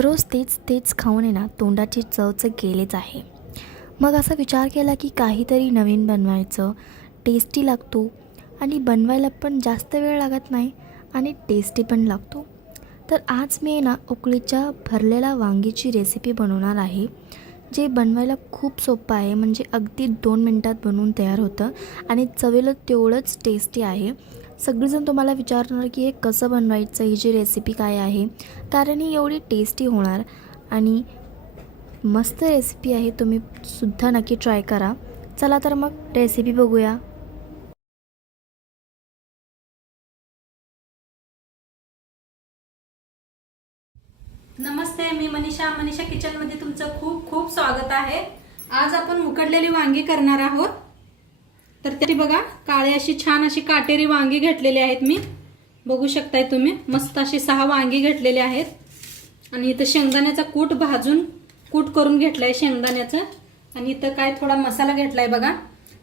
दररोज तेच तेच खाऊन आहे ना तोंडाची चवच गेलीच आहे. मग असा विचार केला की काहीतरी नवीन बनवायचं, टेस्टी लागतो आणि बनवायला पण जास्त वेळ लागत नाही आणि टेस्टी पण लागतो. तर आज मी आहे ना उकळीच्या भरलेल्या वांगीची रेसिपी बनवणार आहे, जे बनवायला खूप सोपं आहे. म्हणजे अगदी 2 मिनटात बनवून तयार होतं आणि चवीला तेवढंच टेस्टी आहे. सगळेजण तुम्हाला विचारणार की हे कसं बनवायचं, ही जी रेसिपी काय आहे, कारण ही एवढी टेस्टी होणार आणि मस्त रेसिपी आहे. तुम्ही सुद्धा नक्की ट्राय करा. चला तर मग रेसिपी बघूया. नमस्ते, मी मनीषा किचनमध्ये तुमचं खूप खूप स्वागत आहे. आज आपण उकडलेली वांगी करणार आहोत. तर त्याची बघा, काळी अशी छान अशी काटेरी वांगी घेतलेली आहेत. मी बघू शकताय तुम्ही, मस्त अशी 6 वांगी घेतलेली आहेत आणि इथं शेंगदाण्याचा कूट भाजून कूट करून घेतलाय शेंगदाण्याचा. आणि इथं काय थोडा मसाला घेतलाय बघा,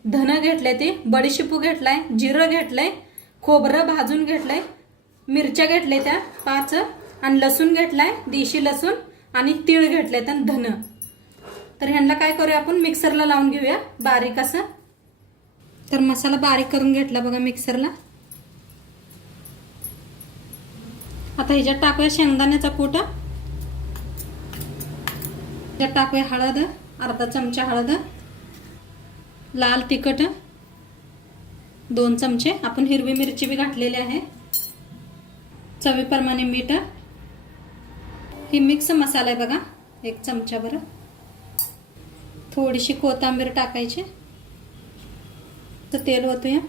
धन घेतलाय, ते बडीशेपू घेतलाय, जिरं घेतलंय, खोबरं भाजून घेतलंय, मिरच्या घेतल्या त्या 5 आणि लसूण घेतलाय, देशी लसूण आणि तीळ घेतलेत आणि धन. तर ह्यांना काय करूया, आपण मिक्सरला लावून घेऊया बारीक असं. तर मसाला बारीक करून घेतला बघा मिक्सरला. आता ह्याच्यात टाकूया शेंगदाण्याचा कूट, ह्याच्यात टाकूया हळद, अर्धा चमचा हळद, लाल तिखट 2 चमचे, आपण हिरवी मिरची बी घातलेली आहे, चवीप्रमाणे मीठ. ही मिक्स मसाला आहे बघा, 1 चमचा बरं. थोडीशी कोथिंबीर टाकायची. तर तेल ओतूया,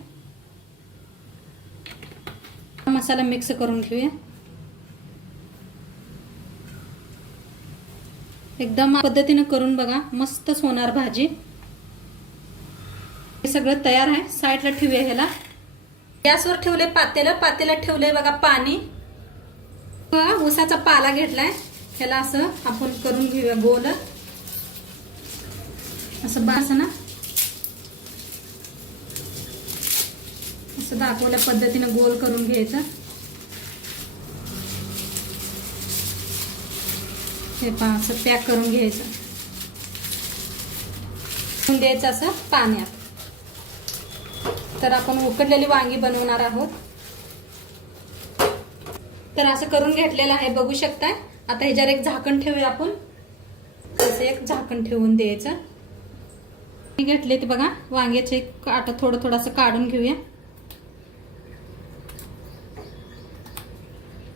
मसाला मिक्स करून घेऊया. एकदम पद्धतीने करून बघा, मस्तच होणार भाजी. हे सगळं तयार आहे, साईडला ठेवूया. ह्याला गॅसवर ठेवले पातेल्यात ठेवले बघा पाणी. ऊसाचा पाला घेतलाय, ह्याला असं आपण करून घेऊया गोल असं. बास ना, असं दाखवल्या पद्धतीने गोल करून घ्यायचं. हे पहा, असं पॅक करून घ्यायचं, द्यायचं असं पाण्यात. तर आपण उकडलेली वांगी बनवणार आहोत. तर असं करून घेतलेलं आहे, बघू शकताय. आता ह्याच्यावर एक झाकण ठेवूया आपण, असं एक झाकण ठेवून द्यायचं. घेतले ते बघा वांग्याचे काटा, थोडं असं काढून घेऊया,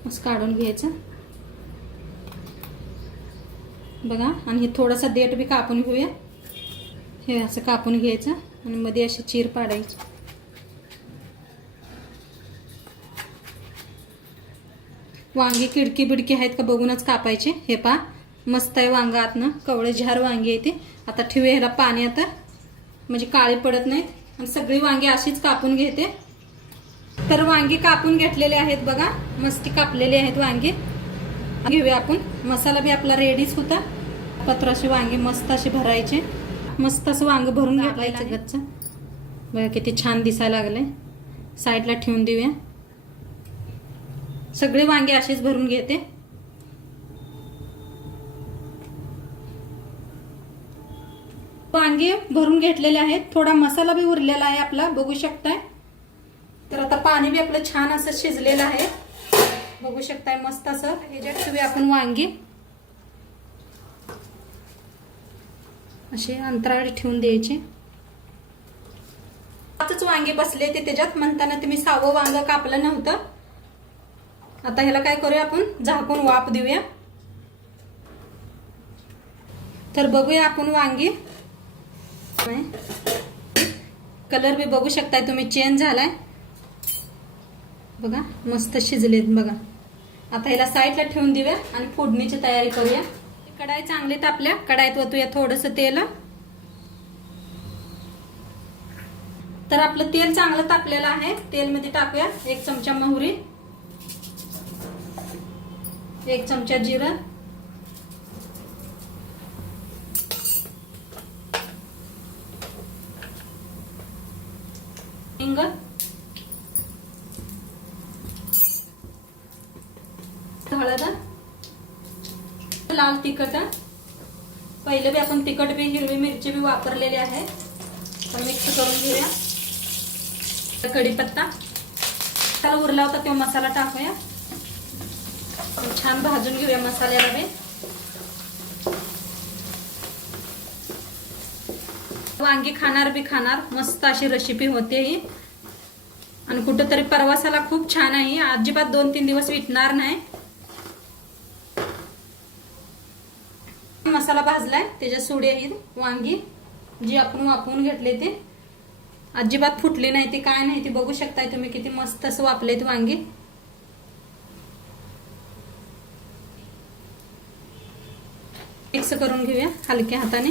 असं काढून घ्यायचं बघा. आणि हे थोडासा देठ बी कापून घेऊया. हे असं कापून घ्यायचं आणि मध्ये अशी चीर पाडायची. वांगी किडकी बिडकी आहेत का बघूनच कापायचे. हे पहा, मस्त आहे वांगा आतनं, कवळे झार वांगी आहे ते. आता ठेवूया ह्याला पाण्यात, म्हणजे काळी पडत नाहीत. आणि सगळी वांगी अशीच कापून घेते. तर वांगी कापून घेतलेले आहेत बघा, मस्ती कापलेली आहेत वांगी. घेऊया आपण. मसाला बी आपला रेडीच होता. पत्राशी वांगी मस्त असे भरायचे, मस्त असं वांग भरून घालायचं गच्च. बघा किती छान दिसायला लागले. साईडला ठेवून देऊया. सगळे वांगे असेच भरून घेते. वांगे भरून घेतलेले आहेत. थोडा मसाला बी उरलेला आहे आपला, बघू शकताय. तर आता पाणी बी आपलं छान असं शिजलेलं आहे, बघू शकताय. मस्त असं ह्याच्यात ठेवूया आपण वांगी. असे अंतराळी ठेवून द्यायचे. 5च वांगे बसले ते त्याच्यात, म्हणताना तुम्ही 6वं वांग कापलं नव्हतं. आता ह्याला काय करूया, आपण झाकून वाफ देऊया. तर बघूया आपण वांगी. कलर बी बघू शकताय तुम्ही, चेंज झालाय बघा, मस्त शिजलेत बघा. आता ह्याला साईडला ठेवून देऊया आणि फोडणीची तयारी करूया. कढाई चांगली तापल्या, कढाईत ओतूया थोडंसं तेल. तर आपलं तेल चांगलं तापलेलं आहे. तेलमध्ये टाकूया 1 चमचा मोहरी, 1 चमचा जिरं, हिंग, हळद, लाल तिखट, पहिलं बी आपण तिखट बी हिरवी मिरची बी वापरलेली आहे. तर मिक्स करून घेऊया. कढीपत्ता त्याला उरला होता तो मसाला टाकूया. छान भाजून घेऊया मसाल्याला बी. वांगी खाणार बी खाणार, मस्त अशी रेसिपी होते ही. आणि कुठेतरी प्रवासाला खूप छान आहे. अजिबात 2-3 दिवस विटणार नाही. मसाला भाजलाय, त्याच्या सुडी आहेत वांगी जी आपण वाफवून घेतले ते. अजिबात फुटली नाही ती, काय नाही ती. बघू शकताय तुम्ही किती मस्त असं वाफलेत वांगी. मिक्स करून घेऊया हलक्या हाताने.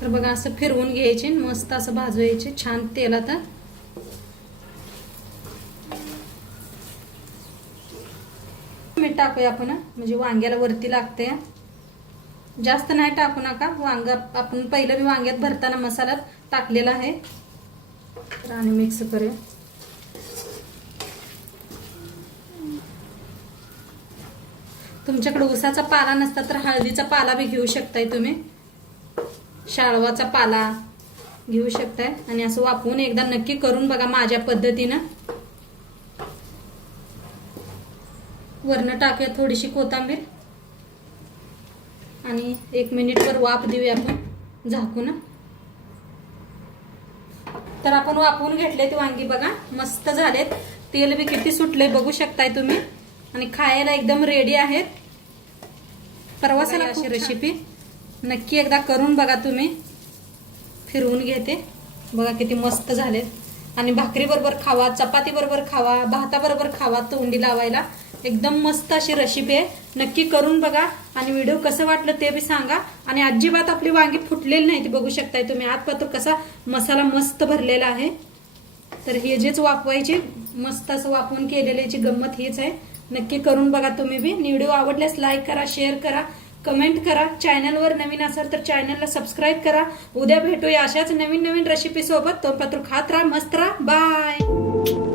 तर बघा असं फिरवून घ्यायचे, मस्त असं भाजवायचे छान तेलात. मीठ टाकूया आपण, म्हणजे वांग्याला वरती लागते. जास्त नाही टाकू नका. वांग आपण पहिलं बी वांग्यात भरताना मसाल्यात टाकलेला आहे. तर आणि मिक्स करूया. तुमच्याकडे उसाचा पाला नसता तर हळदीचा पाला बी घेऊ शकताय तुम्ही. शाळवाचा पाला घेऊ शकताय. आणि असं वाफवून एकदा नक्की करून बघा माझ्या पद्धतीनं. वरनं टाकूया थोडीशी कोथिंबीर आणि 1 मिनिटवर वाफ देऊया आपण झाकून. तर आपण वाफवून घेतलेत वांगी बघा, मस्त झालेत. तेल बी किती सुटले बघू शकताय तुम्ही. आणि खायला एकदम रेडी आहेत. प्रवासाला अशी रेसिपी नक्की एकदा करून बघा तुम्ही. फिरवून घेते बघा किती मस्त झालेत. आणि भाकरी बरोबर खावा, चपाती बरोबर खावा, भाता बरोबर खावा, तोंडी लावायला एकदम मस्त अशी रेसिपी आहे. नक्की करून बघा. आणि व्हिडिओ कसं वाटलं ते बी सांगा. आणि अजिबात आपली वांगी फुटलेली नाही ती बघू शकताय तुम्ही. आतपातूर कसा मसाला मस्त भरलेला आहे. तर हे जेच वाफवायचे मस्त असं वाफवून केलेल्याची गंमत हेच आहे. नक्की करून बघा तुम्ही बी. व्हिडिओ आवडल्यास लाईक करा, शेअर करा, कमेंट करा. चॅनलवर नवीन असाल तर चॅनलला सबस्क्राईब करा. उद्या भेटूया अशाच नवीन नवीन रेसिपी सोबत. तोपर्यंत खात राहा, मस्त राहा. बाय.